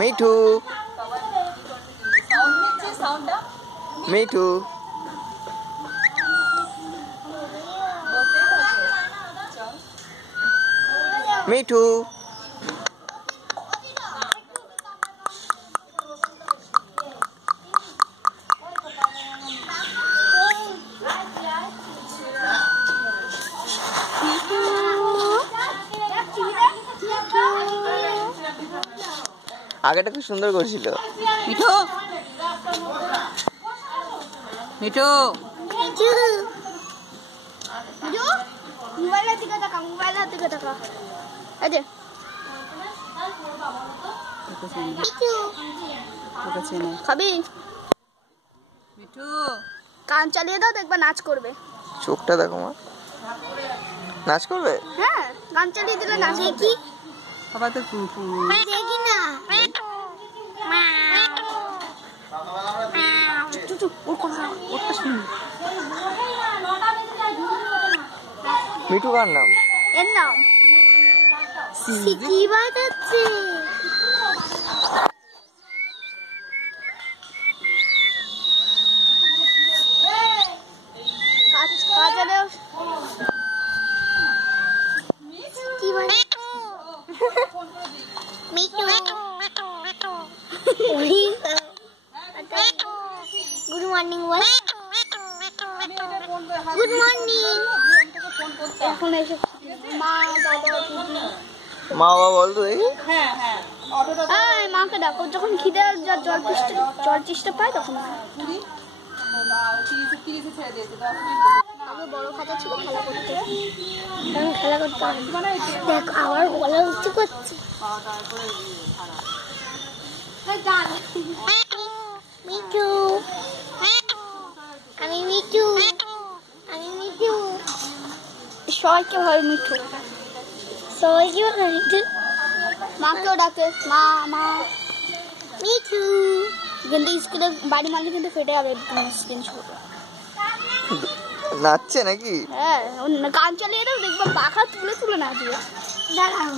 মিঠু মিঠু মিঠু আগেটা খুব সুন্দর করেছিল। মিঠু মিঠু মোবাইলের দিকে তাকা, মোবাইলের দিকে তাকা। এই যে খাবি? মিঠু কান চালিয়ে দাও, দেখবা নাচ করবে। চোখটা দেখো মা, নাচ করবে। হ্যাঁ, গান চালিয়ে দিলে নাচ কি বাবা তো দেখি না। মিঠু কার নাম? এর নাম সিকি বাজাচ্ছে। গুড মর্নিং বল। Good morning. এখন এসে মা বাবা দিদি মা বাবা বল তো দেখি। মাকে ডাকো, যখন খিদে জল চেষ্টা পায় তখন। আগে বড় খাতা ছিল খেলা করতে, এখন খেলা করতে দেখ আবার গলা উঁচু করছে। মিঠু আমি মিঠু আমি মিঠু সবাইকে হয় মিঠু, সবাইকে হয় মিঠু। মাকেও ডাকে মা মা মিঠু। কিন্তু স্কুলে বাড়ি মারলে কিন্তু ফেটে যাবে স্কিন ছোট। নাচছে নাকি? হ্যাঁ, গান চালিয়ে দাও, দেখবা পাখা তুলে তুলে নাচবে। দাঁড়াও